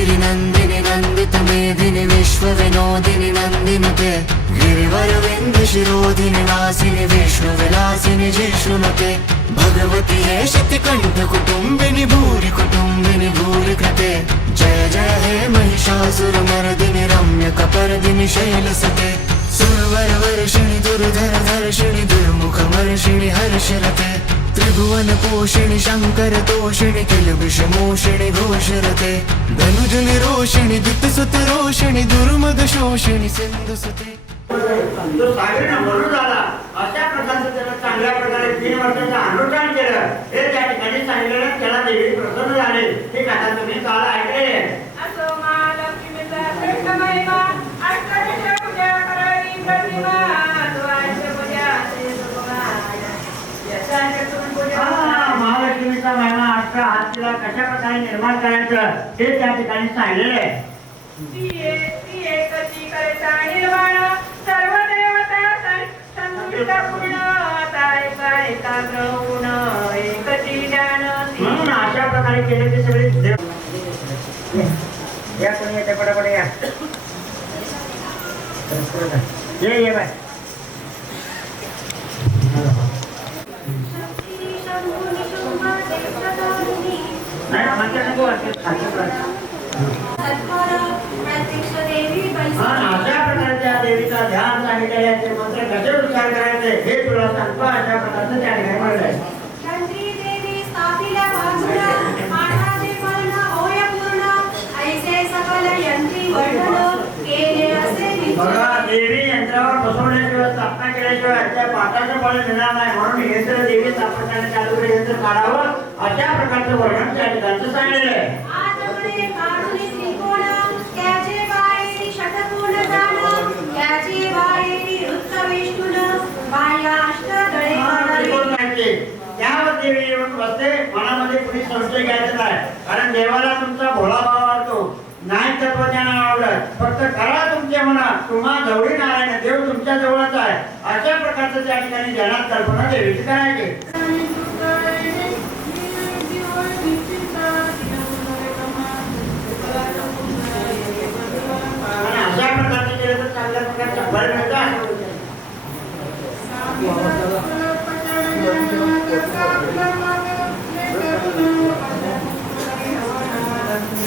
गिरि नंदिनि नंदित मेदिनि विश्व विनोदिनि नंदिनुते गिरिवर विंद शिरोधिनि वासिनि विष्णु विलासिनि जिष्णुनुते भगवती हे शतकंठ कुटुंबिनि भूरि कुटुंबिनि भूरि कृते जय जय हे महिषासुर मर्दिनि रम्य कपर्दिनि शैलसुते सुरवर वर्षिणि दुर्धर धर्षिणि दुर्मुख मर्षिणि हर्षरते त्रिभुवन पोषिणि शंकर तोषिणि किलबिष मोषिणि घोषरते धनुज निरोषिणि दितसुत रोषिणि दुर्मद शोषिणि सिंधुसुते तो सागरीने म्हणून झाला अशा प्रकारचं त्याला चांगल्या प्रकारे 3 वर्षाचं अनुष्ठान केलं हे त्या ठिकाणी सांगितलं त्याला देवी प्रसन्न झाले हे कथा तुम्ही काल ऐकले असो महालक्ष्मीचा श्रेष्ठ महिमा अष्टदश पूजा करावी प्रतिमा द्वादश पूजा श्री सुकुमार याचा चतुर्थ पूजा महालक्ष्मीचा महिमा अष्ट हातीला कशा प्रकारे निर्माण करायचं हे त्या ठिकाणी सांगितलेलं आहे ती एकची करता निर्माण सर्व देवता संतुष्ट पूर्ण एकाग्र गुण एकची ज्ञान म्हणून अशा प्रकारे केले ते सगळे देव या कोणी येते पटापट या ये बाय नाही म्हणते नको अशा प्रकारच्या देवीचा ध्यान सांगितलेले मंत्र कसे उच्चार करायचे हे तुला सांगतो अशा प्रकारचं त्या ठिकाणी म्हणलंय बघा देवी यंत्रावर बसवण्याशिवाय स्थापना केल्याशिवाय त्या पाठाचं बळ मिळणार नाही म्हणून यंत्र देवी स्थापन करण्याचे अगोदर यंत्र काढावं अशा प्रकारचं वर्णन त्या ठिकाणचं सांगितलेलं आहे त्यावर देवी येऊन बसते मनामध्ये कुणी संशय घ्यायचा नाही कारण देवाला तुमचा भोळा भाव वाटतो नाही तत्वज्ञान आवडत फक्त करा तुमच्या मनात तुम्हा जवळी नारायण देव तुमच्या जवळच आहे अशा प्रकारचं त्या ठिकाणी ध्यानात कल्पना देवीची करायची अशा प्रकारचे केलं तर चांगल्या प्रकारचा फळ मिळतात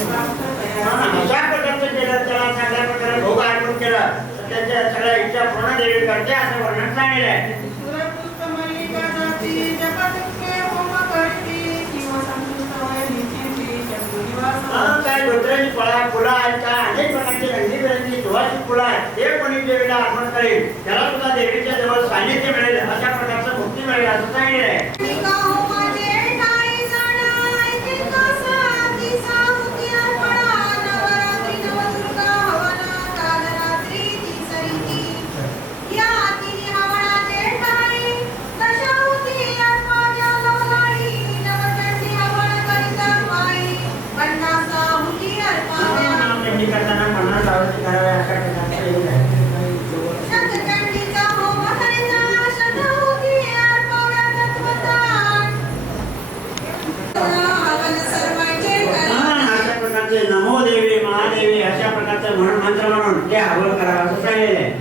अशा प्रकारचं केलं त्याला चांगल्या प्रकारे भोग अर्पण केलं तर त्याच्या सगळ्या इच्छा पूर्ण देवी करते असं वर्णन सांगितलं आहे काय धोत्र्याची फुलं आहेत का अनेक प्रकारची रंगीबेरंगी सुवासिक फुलं आहेत हे कोणी देवीला अर्पण करेल त्याला सुद्धा देवीच्या जवळ सानिध्य मिळेल अशा प्रकारचं मुक्ती मिळेल असं सांगितलं आहे करताना पन्नास आवडती करावे अशा प्रकारचे नमो देवी महादेवी अशा प्रकारचे म्हणून मंत्र म्हणून ते हवन करावं असं सांगितलेलं आहे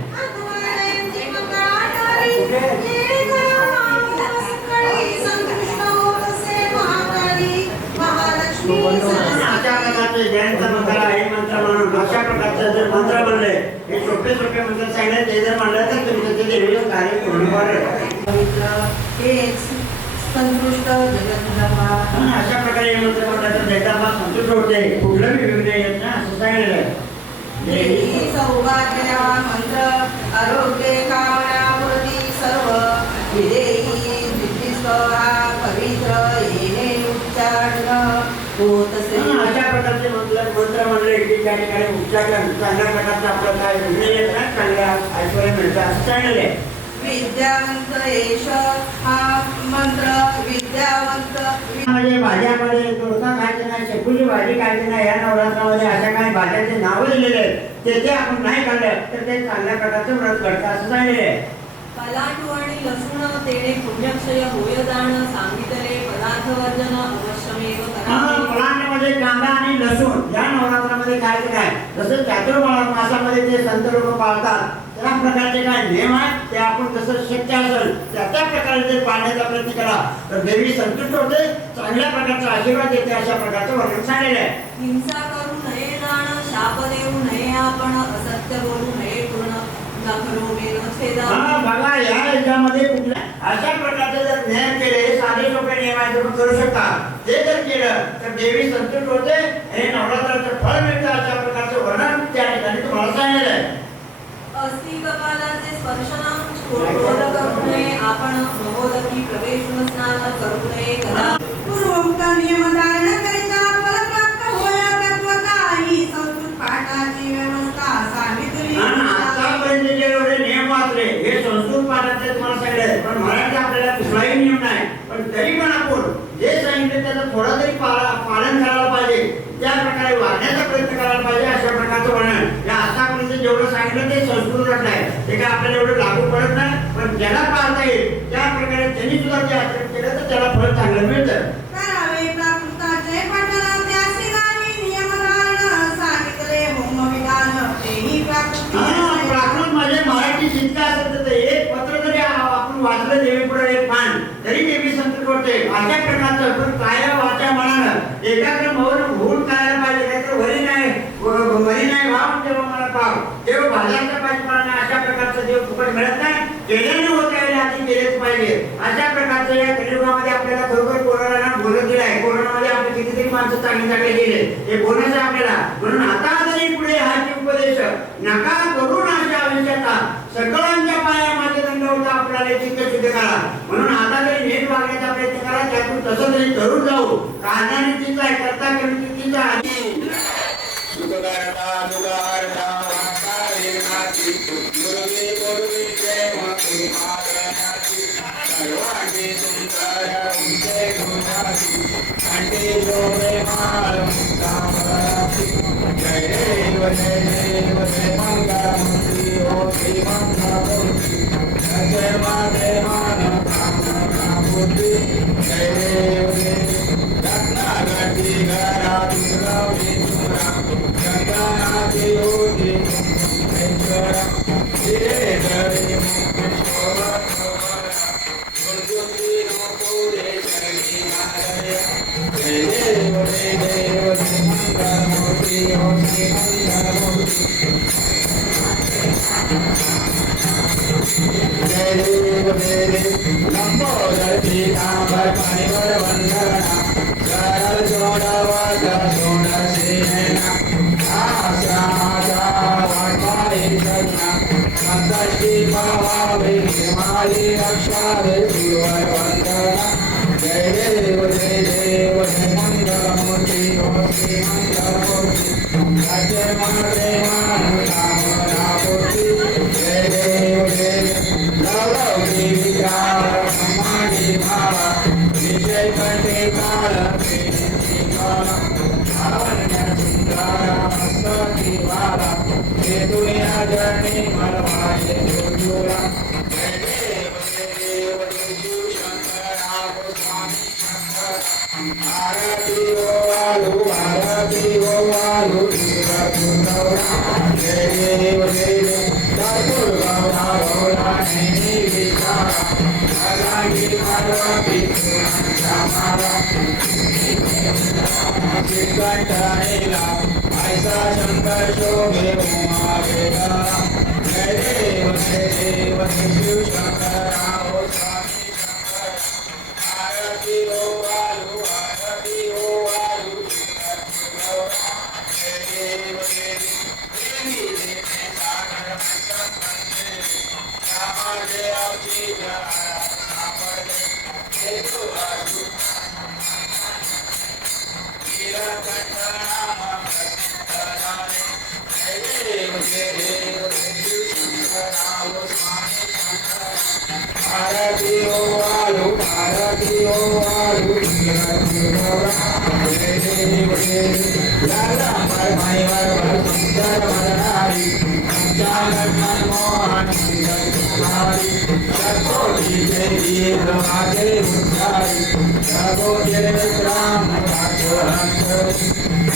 अशा प्रकारचे जयंत मंत्र हे मंत्र म्हणून अशा प्रकारचे जर मंत्र म्हणले हे सोपे सोपे मंत्र सांगितले ते जर म्हणलं तर तुमचं ते देवीचं कार्य पूर्ण संतुष्ट अशा प्रकारे हे मंत्र म्हणलं तर जगदंबा संतुष्ट होते कुठलं विघ्न येत ना असं सांगितलेलं आहे देवी सौभाग्य मंत्र आरोग्य कामना पूर्ती सर्व विदेही विद्धिस्वहा पवित्र येणे उच्चारण होत असे अशा प्रकारचे मंत्र म्हणले की त्या ठिकाणी उच्चारण चांगल्या प्रकारचं आपलं काय विघ्न येत नाही चांगल्या ऐश्वर्य मिळतं असं सांगितले विद्यावंत एष हा मंत्र विद्यावंत म्हणजे भाज्यामध्ये डोसा खायचं नाही शेपूची भाजी खायची नाही या नवरात्रामध्ये अशा काही भाज्याचे नावं दिलेले आहेत ते आपण नाही खाल्लं तर ते चांगल्या प्रकारचं व्रत करतं असं सांगितले पलाटू आणि लसूण तेणे पुण्यक्षय होय जाण सांगितले पदार्थ वर्जन अवश्यमेव करावे पलाटमध्ये कांदा आणि आणि लसूण या नवरात्रामध्ये खायचं काय, जसं चातुर्मासामध्ये ते संत लोक पाळतात त्या प्रकारचे काय नियम आहेत ते आपण जसं शक्य असेल त्या प्रकारे ते पाळण्याचा प्रयत्न करा तर देवी संतुष्ट होते, चांगल्या प्रकारचा आशीर्वाद देते, अशा प्रकारचं वर्णन सांगितलं आहे. हिंसा करू नये जाण, शाप देऊ नये आपण, असत्य बोलू नये पूर्ण, नखरो मेन छेदा. बघा या याच्यामध्ये कुठल्या अशा प्रकारचे जर नियम केले, साधे सोपे नियम आहेत तुम्ही करू शकता, ते जर केलं तर देवी संतुष्ट होते आणि नवरात्राचं फळ मिळतं, अशा प्रकारचं वर्णन त्या ठिकाणी तुम्हाला सांगितलं आहे. अस्ति कपालाचे स्पर्शन, क्रोध करू नये आपण, महोदकी प्रवेशून स्नान करू नये कदा. पूर्वोक्त नियम धारण करिता फलप्राप्त होया तत्वताही संस्कृत पाठाची व्यवस्था सांगितली. आणि आतापर्यंत जे एवढे नियम वाचले हे संस्कृत पाठातले तुम्हाला सांगितले, पण मराठी आपल्याला कुठलाही नियम नाही, पण तरी पण आपण जे सांगितले त्याचं थोडा तरी पालन करायला पाहिजे, त्या प्रकारे वागण्याचा प्रयत्न करायला पाहिजे, अशा प्रकारचं वर्णन या आतापर्यंत जेवढं सांगितलं ते संस्कृत आहे, ते काय आपल्याला एवढं लागू पडत नाही, पण ज्याला पाळता येईल त्या प्रकारे त्यांनी सुद्धा ते आचरण केलं तर त्याला फळ चांगलं मिळतं. करावे प्राकृताचे पठण त्यासी नाही नियम धारण सांगितले होमविधान तेही प्राकृत. प्राकृत म्हणजे मराठी जितकं असेल तर एक पत्र जरी आपण वाचलं देवी पुढे एक पान तरी देवी संतुष्ट होते, अशा प्रकारचं. पण काय वाचा मनानं एकाग्र होऊन करायला पाहिजे, नाहीतर वरी नाही भाव तेव्हा मला पाव देव भाजायचा पाहिजे मला, अशा प्रकारचं देव फुकट मिळत नाही, केल्याने होत आहे आधी केलेच पाहिजे, अशा प्रकारचं या कलियुगामध्ये आपल्याला खरोखर कोरोना बोलत दिलाय. कोरोनामध्ये आपले कितीतरी माणसं चांगले गेले, हे बोलायचं आपल्याला. म्हणून आता जरी पुढे हा उपदेश नका करून अशा आयुष्याचा सकळांच्या पाया माझे दंड होता आपल्याला चित्त शुद्ध करा. म्हणून आता जरी नीट वागण्याचा प्रयत्न करा, त्यातून तसं तरी करून जाऊ, कारणाने तीच आहे, करता करून तीच आहे.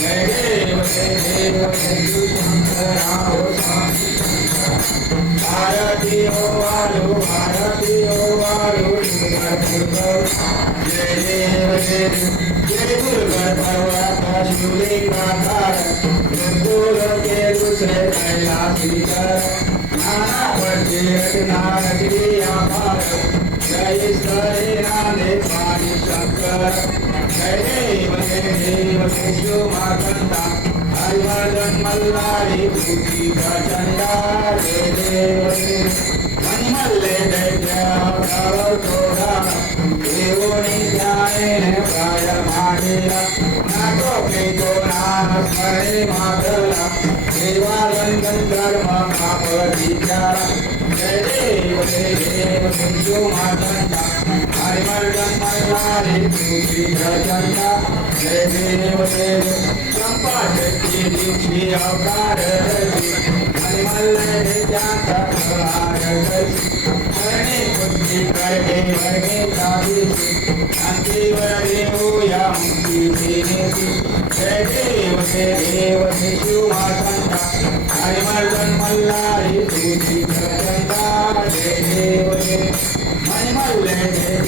Jai जय देव जय जय दुर्गण पर्वत शिवलिंगाकार दुर्गुल के दूसरे कैलासीकर नाना पड़ती रचना रचनी आकार जय स्थले नाने स्वामी शंकर जय देव विष्णु मार्कंडा हरिवर्धन मल्लारी भूति प्रचंडा जय देव मणिमल्ले दैत्य तोड़ा देवोनि ध्यान प्राय माडेला नाटो के तो नाम स्मरे माधला देवालंकन कर्म महापतिचारा जय देव विष्णु मार्कंडा हरिवर्धन मल्लारी भूति प्रचंडा जय देव चंपा शक्ति दीक्षी अवतार हरिमल्ले जाता करणे पुष्टि करके वर्गे काविसी शांति वरे होया मुक्ति देनेसी जय देव शिशु मार्कंडा हरिमर्दन मल्लारी भूति प्रचंडा जय देव मणिमल्ले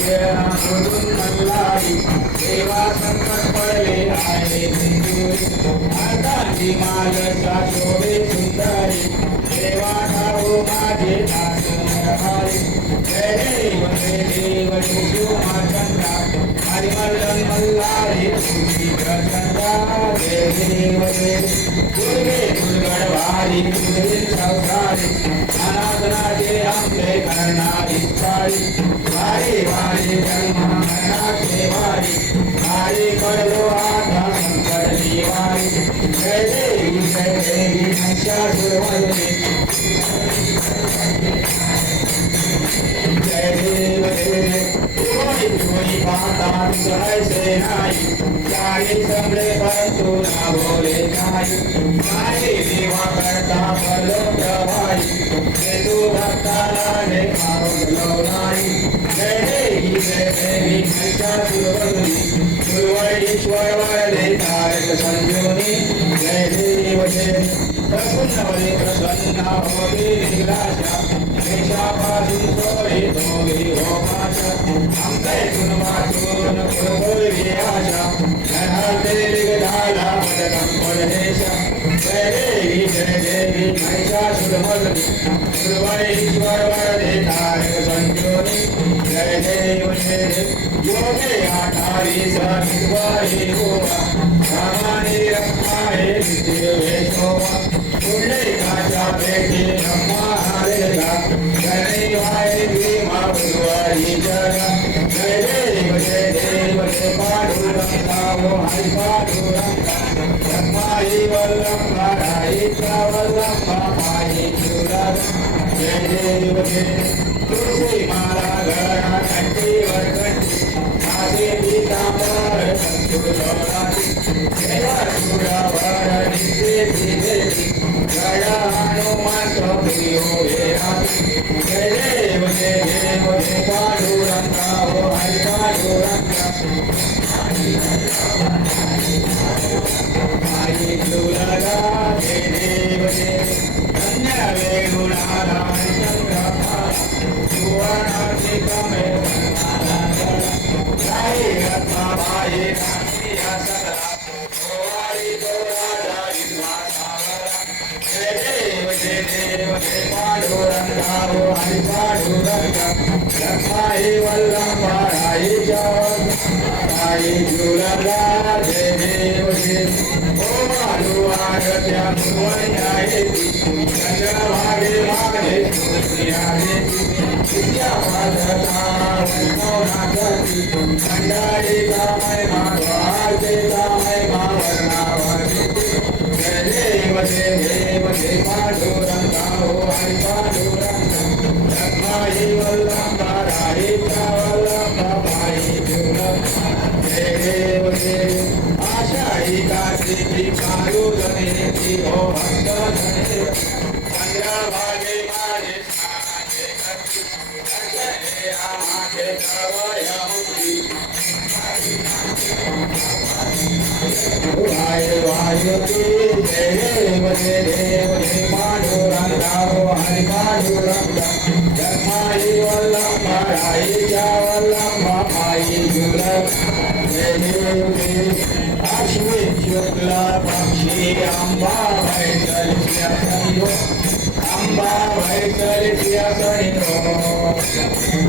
जय मुरुदन मल्लारी देवा संकट पडले आये सिंधुरी अर्धांगी माल शोभे सुंदरी देवा ठाऊ माझे दासनहारी जय देव शिशु मार्कंडा हरिमर्दन मल्लारी भूति प्रचंडा जय देव दुर्गे दुर्गणवारी दुर्गे संसारी अनाथनाचे आमचे करणारी वारी वारी जन्म मरणाचे वारी वारी पडलो आता संकट निवारी जय देवी महिषासुरमर्दिनी जय देव कोणी पाहता तुझे नाही चाळी सगळे परंतु ना बोले नाही नाही देवा करता फलो प्रभाई हे तू भक्ताला ने मारो नाही जय देवी महिषासुरमर्दिनी सुरवळीश्वर वरदे तारक संजोनी जय देव प्रसन्न वरे प्रसन्न होती निराशा देशापासून सोडे दोघी हो भाषा आमचे गुण वाचून कुलगुरवी आशा धनार्थे निघाला मदकं परदेशा जय देवी महिषासुरमर्दिनी सुरवळीश्वर वरदे तारक संजोनी जय देव योगे आठारी समिवारी गोवा रामाने रत्नाहे नित्य शोभा पुंडलिकाच्या भेटी ब्रह्मा हरेला जय वाय भीमा गुरुवारी जगा जय देव पांडुरंगा वो हरि पांडुरंगा ब्रह्माई वल्लभा राईचा वल्लभा माई चुरा जय देव तुळशी माला गळा कंठीवर कंठी माझे पीतांबर संतुलोलाची देवा सुरावर नित्य देवी गळा हनुमान प्रियो वेराची जय देव पांडुरंगा हो हरि पांडुरंगा माई चुरा जय देव धन्य वेणुनारायण चंद्रभागा सुवर्णाची कमे जय रत्नाबाई रानिया सगळा गोवारी गोराजा विद्वा सावरा जय देव पांडुरंगा हो हरि पांडुरंगा रत्नाई वल्लभा राईच्या राई चुरला जय देव ओ मालू आडत्या मुवण्या येती चंद्रभागे मागे सूर्या येती विद्या पादता वैष्णवनाथी मंडाळीचा महिमा द्वारकेचा महिमा वर्णावती जय देव पांडुरंगा हो हरि पांडुरंगा रत्नाई वल्लभा राईचा वल्लभा माई जय देव आषाढी कार्तिकी चालू जनेती हो भक्त जने चंद्रभागे माझे स्नानाचे करती दर्शने आमाचे कळवया मुक्ती वायुकी जय देव पांडुरंगा हो हरि पांडुरंगा जन्माई वल्लभा राईच्या वल्लभा माई अश्विन शुक्ल पक्षी अंबा वैतरण्य सनिधो अंबा वैतरण्य सनिधो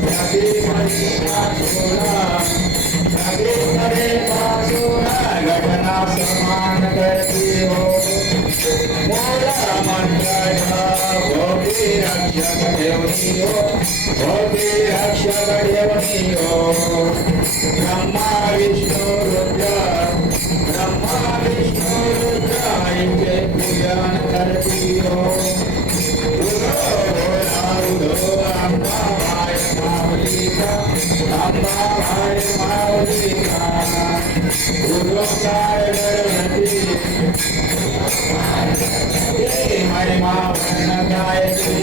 जगे मणि पासुना जगे करे पासुना घटना समान करती हो मोला मंत्र भोगी रक्षक देवनी हो भोगी रक्षक देवनी हो ब्रह्मा विष्णु रुद्र इनके पूजन करती हो उदो अम्बा भाई मावलिका अम्बा भाई मावलिका उदो गणपति महिमा वर्ण गायत्री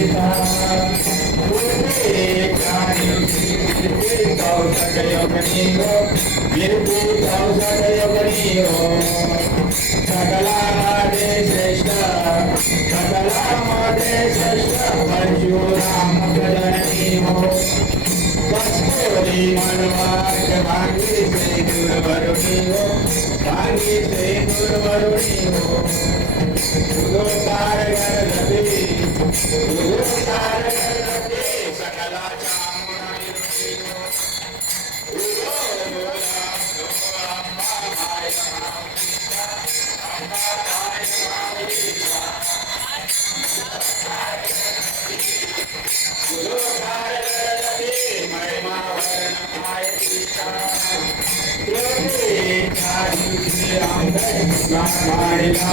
सकलामध्ये श्रेष्ठ परशुराम जननी हो कस्तूरी मनवाक भांगी से दुर्वरुणी हो भांगी से दुर्वरुणी हो उदोकार गणपति सकला चामुंडी हो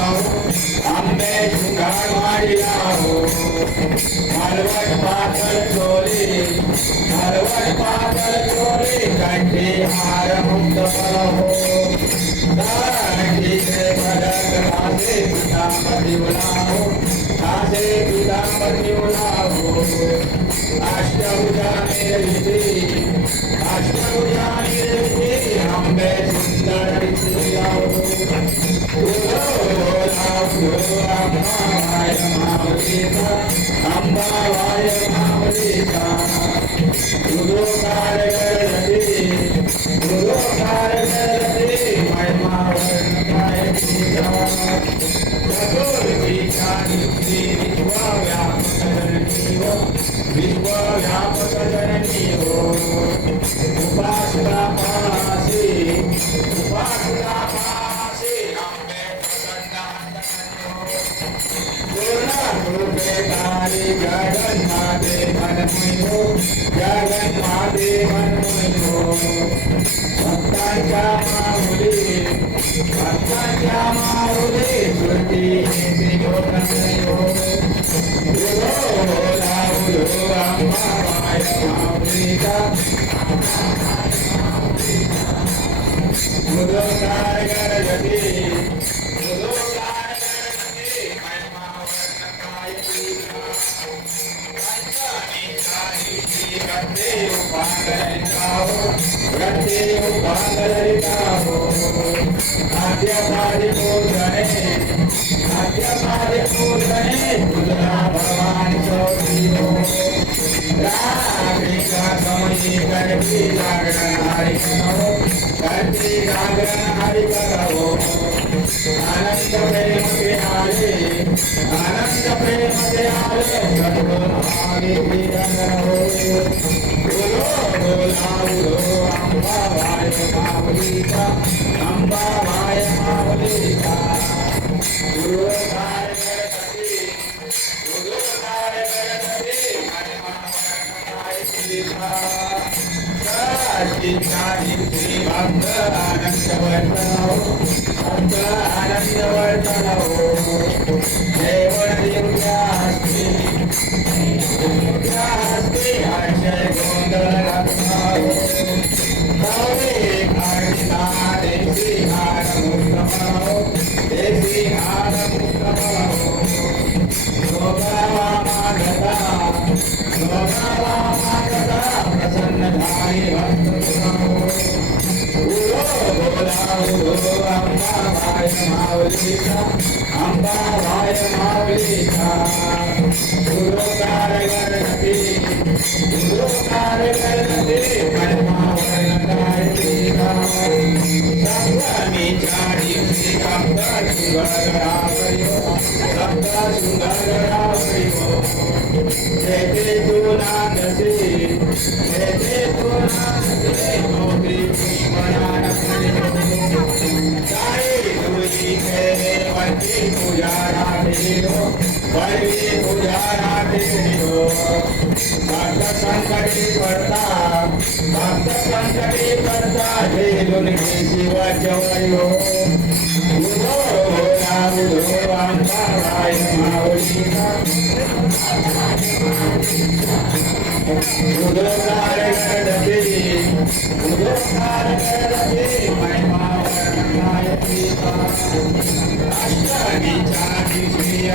अम्बे शुंगार मारिलाओ मलवट पातल चोली कंठी हार मुक्त हो कंठी से भरत कासे पीतांबर उलाओ अष्टभुजा निर्विधि अम्बे सुंदर दिखलाओ अम्बा वाय मावलिका उदोकार गणपति महिमा वर्ण गायत्री विश्वव्यापक जननी हो उपासना पासी अम्बे पूर्ण रूपे तारी जगन माते मनमुई हो भक्तांच्या माऊली सुरती नेत्री गोठणी हो अम्बा वाय माऊलिका उदोकार गणपति महिमा वर्ण गायत्री गंदे उपांगलिका हो नाट्यपादि पूजने तुलना भगवान चौथी हो रात्रिका समयी करती जागरण हरि करो करती जागरण हरि करो आनंद प्रेम के आले सद्गुण आगे हो अम्बा वाय मावलिका उदोकार गणपति महिमा श्री भक्त आनंद वर्तन हो देवण दिव्यास्ति अक्षय गोंदल देसी हार प्रसन्न धारी अम्बा भाई मावलिका उदोकार गणपति महिमा वर्ण गायत्री संकटे करता झेलून शिवाच्या वयो उदो आंबाबाई माऊलीचा उदोकार करते महिमा वर्णनायतीचा अष्टमीचा दिवशी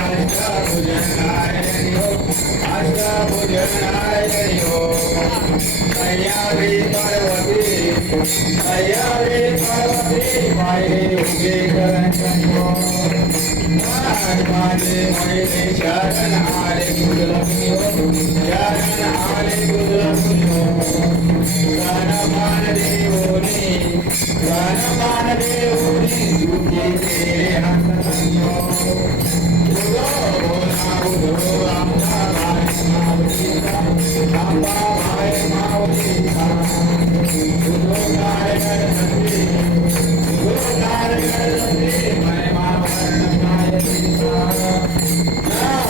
अष्टभुजनाय हो सह्याद्री पर्वती पायरे उभे करंजनो माझे मैले शरण आले गुजलमुनियो शरण आले गुजलमुनियो गणमान देवोनी झुके तेरे हंसनियो उदो अंबाबाई माऊलीचा उदोकार करते महिमा वर्णनायतीचा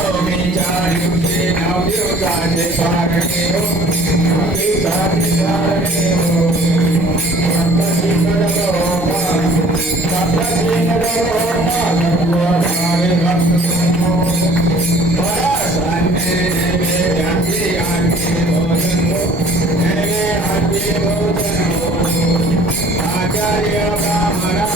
नवमीच्या दिवशी 9 दिवसाचे पारणे हो 9 दिवसाचे पारणे हो आचार्य ब्राह्मणा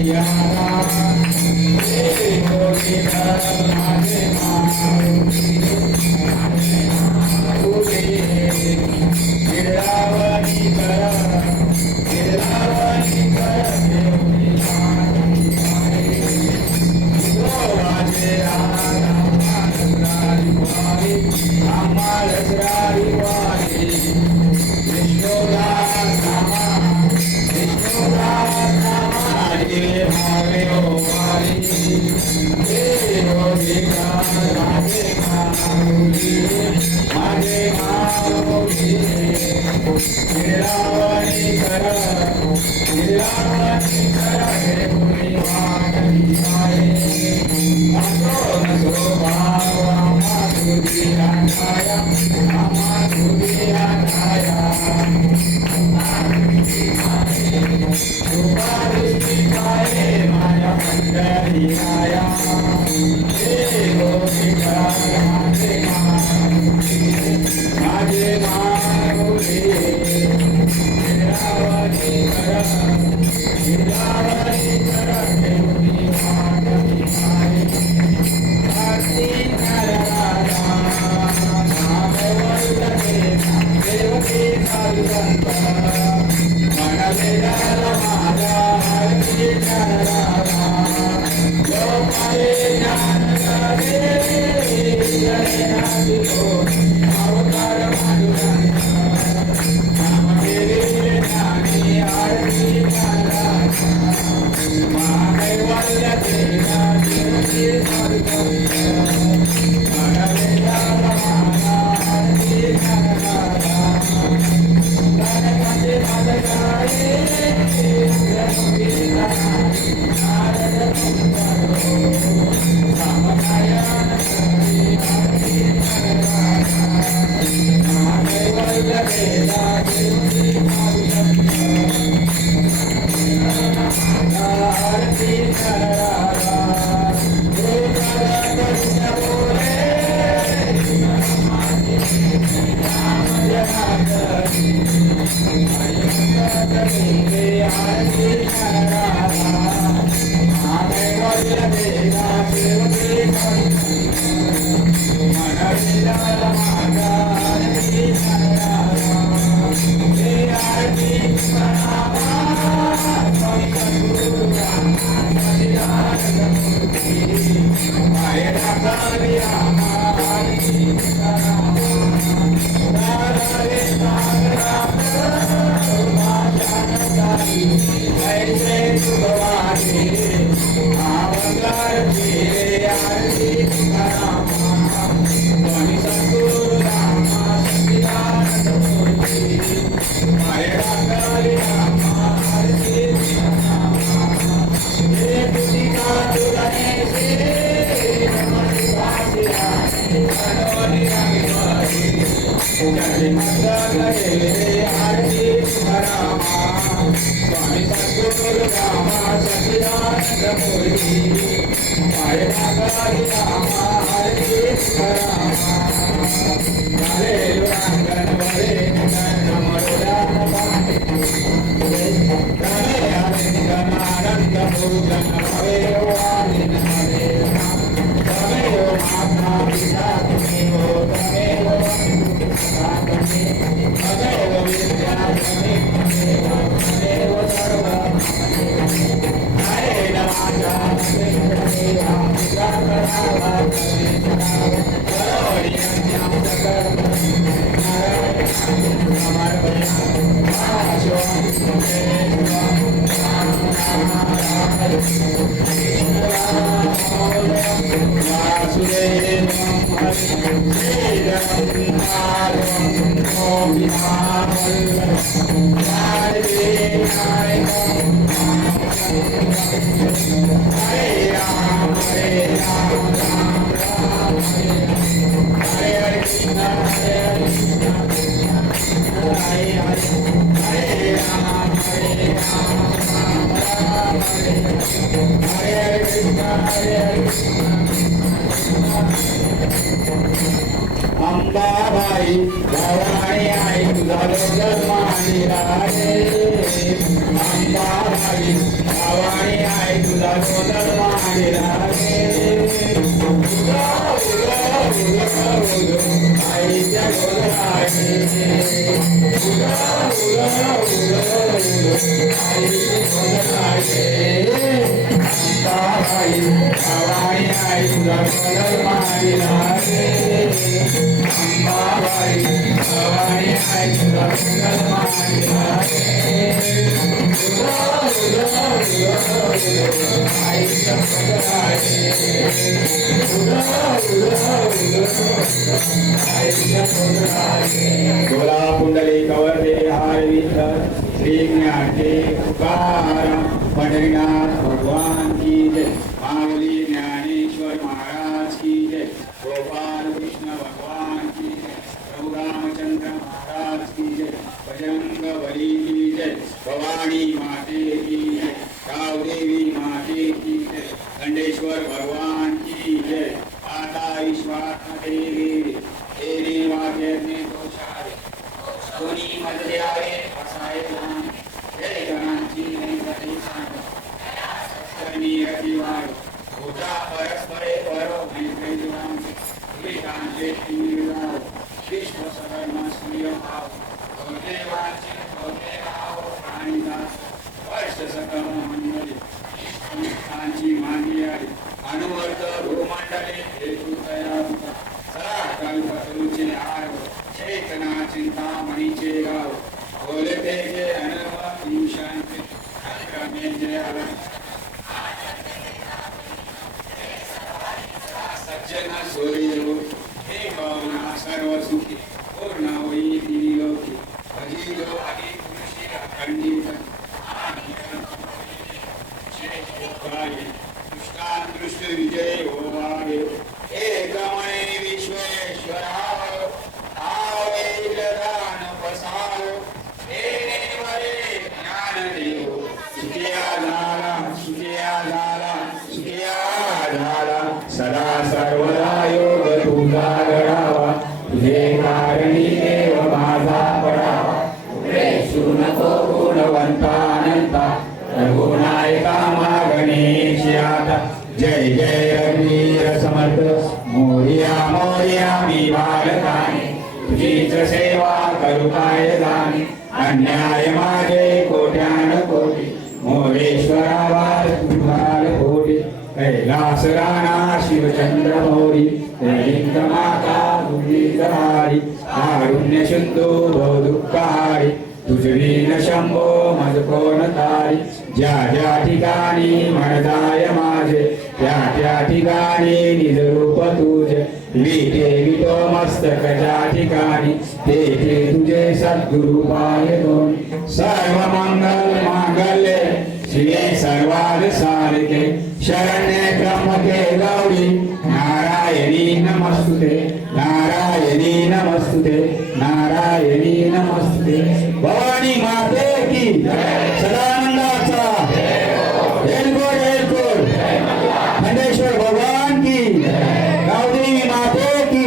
Jaya अंबाबाई भवानी आई तुझा जन्मानी राजे अंबाबाई भवानी आई तुझा जन्मानी राजे आईच्या गोलाने अंबाबाई भवानी आई तुझा जन्मानी राजे अंबाबाई भवानी आई तुझा जन्मानी राजे आईच्या गोला कुंडली कवरते हार विठ्ठल श्री ज्ञाते तुकाराम पंढरीनाथ भगवान की जय माऊली ज्ञानेश्वर महाराज की जय गोपाल कृष्ण भगवान की जय प्रभु रामचंद्र महाराज की जय बजरंग बली की जय भवानी माते की जय कावदेवी माते की जय खंडेश्वर भगवान की जय माता विश्वात्मा देवी तेरी वाक्य में दोषारे सोनी मदयारे असाय नाम जय गणांची नहीं सती सांग सत्कर्मी रतिवार होता परस्परे परो नहीं जुराम विकांचे तीराव विश्व सर्वम सूर्य भाव देवाची भव्य राहो प्राणीदास वर्ष सकल मंडळी इष्टांची मांडी आली अनुवर्त भूमंडले हेतू तयार सदा कल्पतरुचे आर्व चेतना चिंतामणीचे गाव बोलते जे अनर्व ईशांचे क्रमे जे सज्जन सूर्य हे भावना सर्व सुखी पूर्ण होई तिनी लोकी भजिलो आदी पुरुषी अखंडित दुष्टान दृष्ट विजय होवावे एकमणे विश्वेश्वराव आवे दान पसाव हे देवरे ज्ञान देव सुखिया झाला सदा सर्वदा योग तुझा घडावा तुझे कारणी देव माझा पडावा प्रेषू नको गुणवंता अनंता रघुनायका गणेश आता जय जय रघुवीर समर्थ मोर्या मी बालकाने तुझीच सेवा करू काय जाणे अन्याय माझे कोट्यान कोटी मोरेश्वरा वार तुझाल कोटी कैलास राणा शिवचंद्र मोरी लिंग माता दुर्गीधारी कारुण्य सिंधू भव दुःखारी तुझवीन शंभो मज कोण तारी ज्या ज्या ठिकाणी म्हणताय माझे त्या ठिकाणी निज रूप तुझे विटो मस्तक ज्या ठिकाणी ते तुझे सद्गुरु पाय दोन सर्व मंगल मांगल्ये शिवे सर्वाद साधके शरण्ये त्र्यंबके गौरी नारायणी नमस्तुते नारायणी नमस्तुते नारायणी नमस्तुते भवानी माते की सदानंदाचा एलकोड खंडेश्वर भगवान की गौरी माते की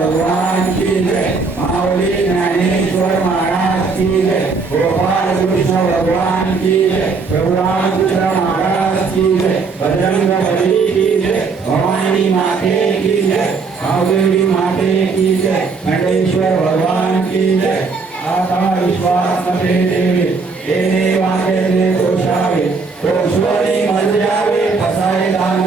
भगवान की जय, माऊली ज्ञानेश्वर महाराज की जय, गोपाल कृष्ण भगवान की जय, प्रभु रामकृष्ण महाराज की जय, बजरंग बली की जय, भवानी माते की जय, कावेरी माते की जय, खंडेश्वर भगवान की जय। आता विश्वास मध्ये देवे येणे वाटेले तोषावे, तोषवणी मजयावे फसाय दान,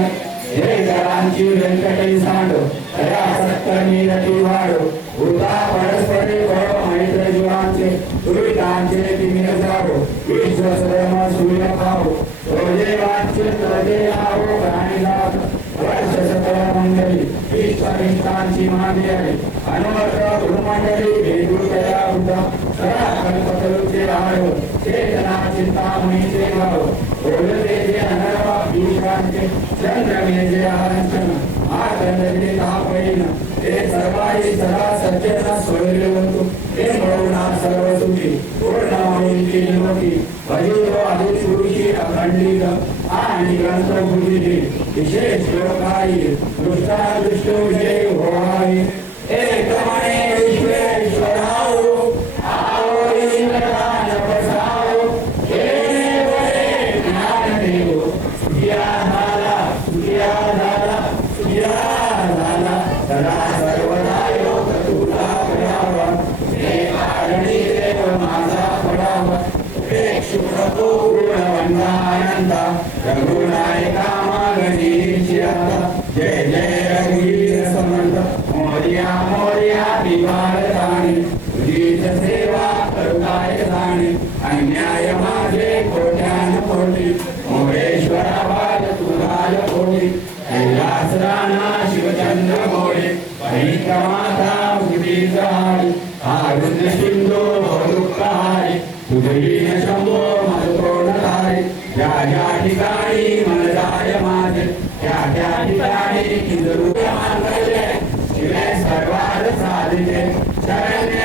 हे घरांची व्यंकटी सांडो, दया सत्कर्मी रती वाढो, भूता परस्परे भव मैत्र जीवांचे, दुरितांचे तिमिर जावो, विश्वसर्म सूर्य पावो, रोजे वाच्य तोजे लावो, प्राणी लाभ वर्ष सकल मंडळी, विश्वनिष्ठांची मांदियारी, अनुमत गुरुमंडळी भेदू तया उदा, सदा कल्पतरुचे आळो, चेतना चिंतामणीचे गाव, बोलते जे अनर्वा भीषांचे, चंद्रमेजे आरंचन, आकंदते तापैन, ते सर्वाई सदा सज्जन स्वैर्यवंतु, ते मौना सर्व सुखी, पूर्ण होईंची निरोगी, भजितो आदिपुरुषी अखंडित, आणि ग्रंथ बुद्धी, विशेष लोकाई, दृष्टादृष्ट विजय होवाई, एकमने विश्वेश्वराओ, आओ इंद्रदान बसाओ, येणे वरे ज्ञान देवो, सुखिया झाला, सदा सर्वदा योग तुला पडावा, हे कारणी देव माझा पडावा, शुक्रपू गुणवंदानंदा, रघुनायका मागणी शिरता, जय जय रघुवीर समर्थ, मोर्या मोर्या विवारताणी, तुझीच सेवा करुणाय जाणे, अन्याय माझे कोट्यान कोटी, मोरेश्वरा बाल तुझाय कोटी, कैलास राणा शिवचंद्र मोरे, पहिका माता मुदी जाडी, आरुद्र सिंधू दुःखहारी, तुझी शंभो मधुकोणधारी, ज्या ठिकाणी मन जाय माझे, त्या ठिकाणी इंद्रुय मांगल्ये, शिवे सर्वार साधिते, शरण्य